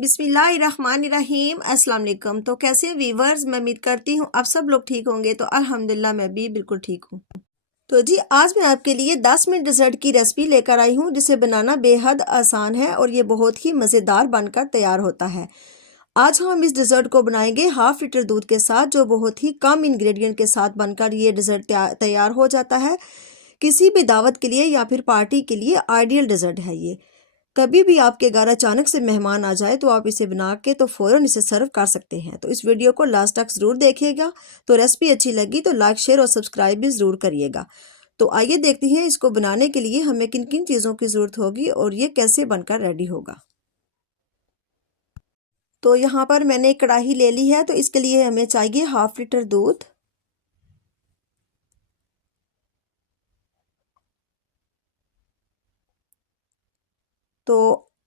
बिस्मिल्लाहिर्रहमानिर्रहीम अस्सलाम वालेकुम। तो कैसे हैं वीवर्स, मैं उम्मीद करती हूँ आप सब लोग ठीक होंगे। तो अल्हम्दुलिल्लाह मैं भी बिल्कुल ठीक हूँ। तो जी आज मैं आपके लिए 10 मिनट डिज़र्ट की रेसिपी लेकर आई हूँ जिसे बनाना बेहद आसान है और ये बहुत ही मज़ेदार बनकर तैयार होता है। आज हम इस डिज़र्ट को बनाएंगे हाफ लीटर दूध के साथ, जो बहुत ही कम इंग्रेडिएंट के साथ बनकर ये डिज़र्ट तैयार हो जाता है। किसी भी दावत के लिए या फिर पार्टी के लिए आइडियल डिज़र्ट है ये। कभी भी आपके घर अचानक से मेहमान आ जाए तो आप इसे बना के तो फ़ौरन इसे सर्व कर सकते हैं। तो इस वीडियो को लास्ट तक ज़रूर देखिएगा। तो रेसिपी अच्छी लगी तो लाइक शेयर और सब्सक्राइब भी ज़रूर करिएगा। तो आइए देखते हैं इसको बनाने के लिए हमें किन किन चीज़ों की ज़रूरत होगी और ये कैसे बनकर रेडी होगा। तो यहाँ पर मैंने एक कढ़ाई ले ली है। तो इसके लिए हमें चाहिए हाफ लीटर दूध। तो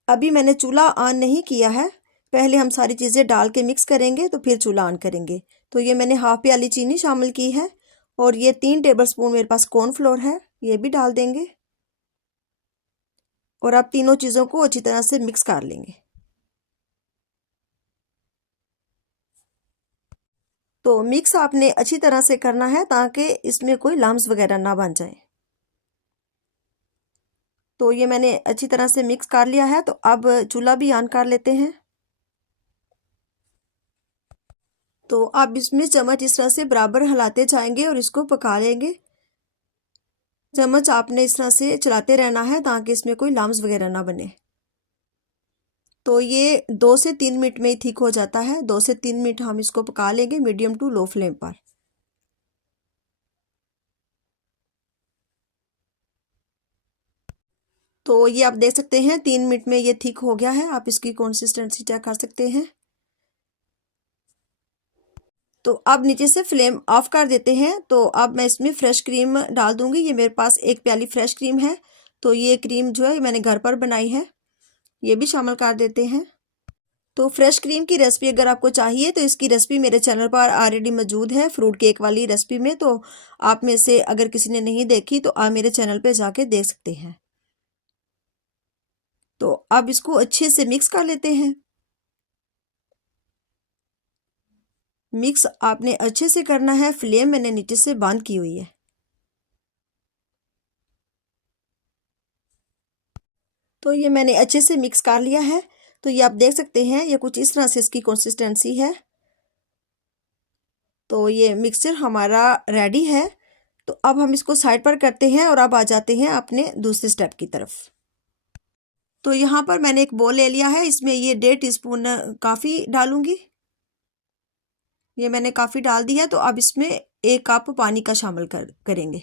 अभी मैंने चूल्हा ऑन नहीं किया है, पहले हम सारी चीज़ें डाल के मिक्स करेंगे तो फिर चूल्हा ऑन करेंगे। तो ये मैंने हाफ प्याली चीनी शामिल की है और ये 3 टेबलस्पून मेरे पास कॉर्नफ्लोर है, ये भी डाल देंगे। और अब तीनों चीज़ों को अच्छी तरह से मिक्स कर लेंगे। तो मिक्स आपने अच्छी तरह से करना है ताकि इसमें कोई लम्स वगैरह ना बन जाए। तो ये मैंने अच्छी तरह से मिक्स कर लिया है। तो अब चूल्हा भी ऑन कर लेते हैं। तो आप इसमें चम्मच इस तरह से बराबर हिलाते जाएंगे और इसको पका लेंगे। चम्मच आपने इस तरह से चलाते रहना है ताकि इसमें कोई लम्स वगैरह ना बने। तो ये 2 से 3 मिनट में ही ठीक हो जाता है। 2 से 3 मिनट हम इसको पका लेंगे मीडियम टू लो फ्लेम पर। तो ये आप देख सकते हैं 3 मिनट में ये ठीक हो गया है। आप इसकी कंसिस्टेंसी चेक कर सकते हैं। तो अब नीचे से फ्लेम ऑफ कर देते हैं। तो अब मैं इसमें फ्रेश क्रीम डाल दूंगी। ये मेरे पास एक प्याली फ्रेश क्रीम है। तो ये क्रीम जो है मैंने घर पर बनाई है, ये भी शामिल कर देते हैं। तो फ्रेश क्रीम की रेसिपी अगर आपको चाहिए तो इसकी रेसिपी मेरे चैनल पर ऑलरेडी मौजूद है, फ्रूट केक वाली रेसिपी में। तो आप में से अगर किसी ने नहीं देखी तो आप मेरे चैनल पे जाके देख सकते हैं। तो अब इसको अच्छे से मिक्स कर लेते हैं। मिक्स आपने अच्छे से करना है। फ्लेम मैंने नीचे से बंद की हुई है। तो ये मैंने अच्छे से मिक्स कर लिया है। तो ये आप देख सकते हैं ये कुछ इस तरह से इसकी कंसिस्टेंसी है। तो ये मिक्सचर हमारा रेडी है। तो अब हम इसको साइड पर करते हैं और अब आ जाते हैं अपने दूसरे स्टेप की तरफ। तो यहाँ पर मैंने एक बोल ले लिया है, इसमें ये 1.5 टीस्पून काफ़ी डालूंगी। ये मैंने काफ़ी डाल दिया। तो अब इसमें 1 कप पानी का शामिल करेंगे।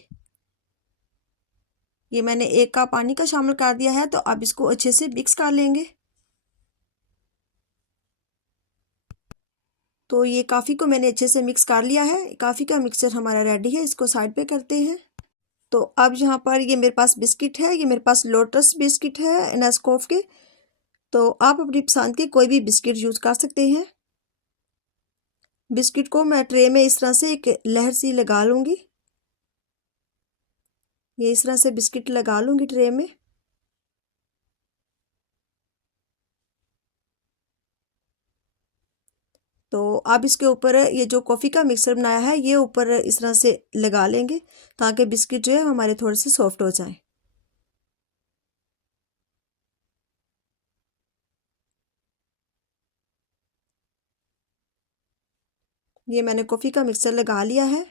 ये मैंने 1 कप पानी का शामिल कर दिया है। तो अब इसको अच्छे से मिक्स कर लेंगे। तो ये काफ़ी को मैंने अच्छे से मिक्स कर लिया है। काफ़ी का मिक्सचर हमारा रेडी है। इसको साइड पे करते हैं। तो अब यहाँ पर ये मेरे पास बिस्किट है, ये मेरे पास लोटस बिस्किट है नेस्कोफ के। तो आप अपनी पसंद के कोई भी बिस्किट यूज़ कर सकते हैं। बिस्किट को मैं ट्रे में इस तरह से एक लहर सी लगा लूँगी। ये इस तरह से बिस्किट लगा लूँगी ट्रे में। तो अब इसके ऊपर ये जो कॉफ़ी का मिक्सर बनाया है ये ऊपर इस तरह से लगा लेंगे ताकि बिस्किट जो है हमारे थोड़े से सॉफ्ट हो जाए। ये मैंने कॉफ़ी का मिक्सर लगा लिया है।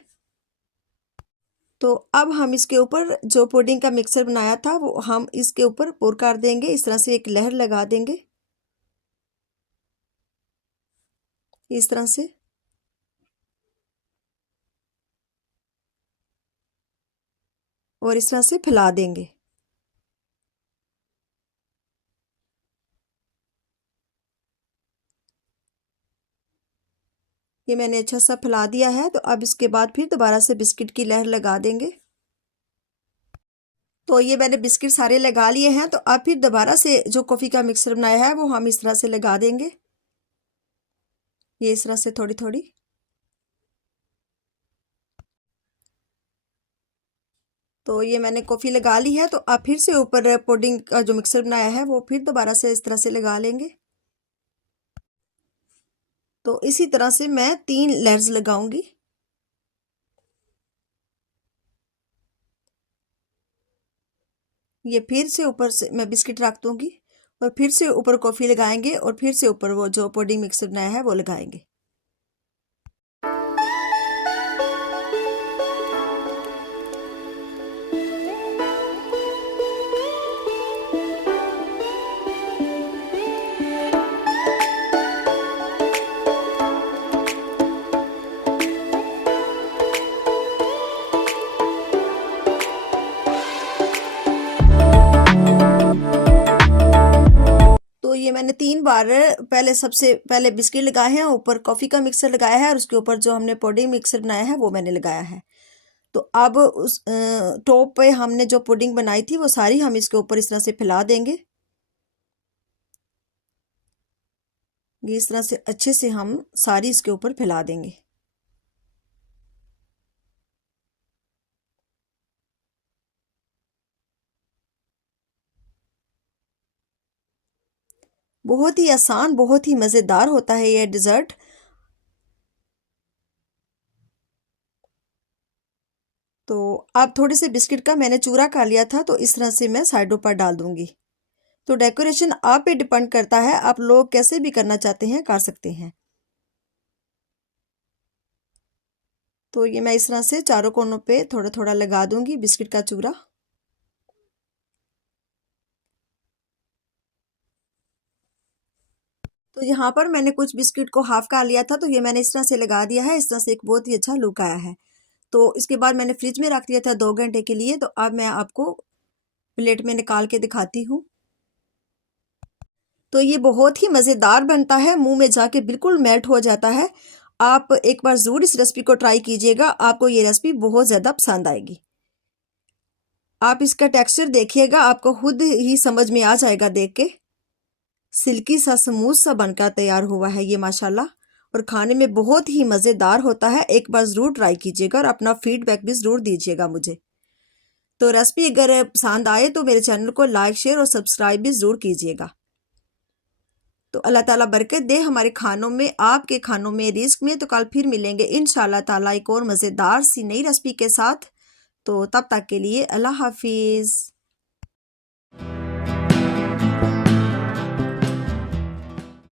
तो अब हम इसके ऊपर जो पुडिंग का मिक्सर बनाया था वो हम इसके ऊपर पोर कर देंगे। इस तरह से एक लहर लगा देंगे इस तरह से। और इस तरह से फैला देंगे। ये मैंने अच्छा सा फैला दिया है। तो अब इसके बाद फिर दोबारा से बिस्किट की लहर लगा देंगे। तो ये मैंने बिस्किट सारे लगा लिए हैं। तो अब फिर दोबारा से जो कॉफ़ी का मिक्सर बनाया है वो हम इस तरह से लगा देंगे। ये इस तरह से थोड़ी थोड़ी। तो ये मैंने कॉफ़ी लगा ली है। तो अब फिर से ऊपर पुडिंग का जो मिक्सर बनाया है वो फिर दोबारा से इस तरह से लगा लेंगे। तो इसी तरह से मैं 3 लेयर्स लगाऊंगी। ये फिर से ऊपर से मैं बिस्किट रख दूंगी और फिर से ऊपर कॉफ़ी लगाएंगे और फिर से ऊपर वो जो पुडिंग मिक्सर बनाया है वो लगाएंगे। तो ये मैंने 3 बार पहले सबसे पहले बिस्किट लगाए हैं, ऊपर कॉफ़ी का मिक्सर लगाया है और उसके ऊपर जो हमने पुडिंग मिक्सर बनाया है वो मैंने लगाया है। तो अब उस टॉप पे हमने जो पुडिंग बनाई थी वो सारी हम इसके ऊपर इस तरह से फैला देंगे। ये इस तरह से अच्छे से हम सारी इसके ऊपर फैला देंगे। बहुत ही आसान, बहुत ही मज़ेदार होता है ये डिज़र्ट। तो अब थोड़े से बिस्किट का मैंने चूरा कर लिया था, तो इस तरह से मैं साइडों पर डाल दूंगी। तो डेकोरेशन आप पे डिपेंड करता है, आप लोग कैसे भी करना चाहते हैं कर सकते हैं। तो ये मैं इस तरह से चारों कोनों पे थोड़ा थोड़ा लगा दूंगी बिस्किट का चूरा। तो यहाँ पर मैंने कुछ बिस्किट को हाफ कर लिया था, तो ये मैंने इस तरह से लगा दिया है। इस तरह से एक बहुत ही अच्छा लुक आया है। तो इसके बाद मैंने फ्रिज में रख दिया था 2 घंटे के लिए। तो अब मैं आपको प्लेट में निकाल के दिखाती हूँ। तो ये बहुत ही मज़ेदार बनता है, मुंह में जाके बिल्कुल मेल्ट हो जाता है। आप एक बार ज़रूर इस रेसिपी को ट्राई कीजिएगा, आपको ये रेसिपी बहुत ज़्यादा पसंद आएगी। आप इसका टेक्सचर देखिएगा, आपको खुद ही समझ में आ जाएगा देख के। सिल्की सा स्मूथ सा बनकर तैयार हुआ है ये माशाल्लाह, और खाने में बहुत ही मज़ेदार होता है। एक बार ज़रूर ट्राई कीजिएगा और अपना फीडबैक भी ज़रूर दीजिएगा मुझे। तो रेसिपी अगर पसंद आए तो मेरे चैनल को लाइक, शेयर और सब्सक्राइब भी ज़रूर कीजिएगा। तो अल्लाह ताला बरकत दे हमारे खानों में, आपके खानों में, रिस्क में। तो कल फिर मिलेंगे इंशाल्लाह ताला एक और मज़ेदार सी नई रेसिपी के साथ। तो तब तक के लिए अल्लाह हाफिज़।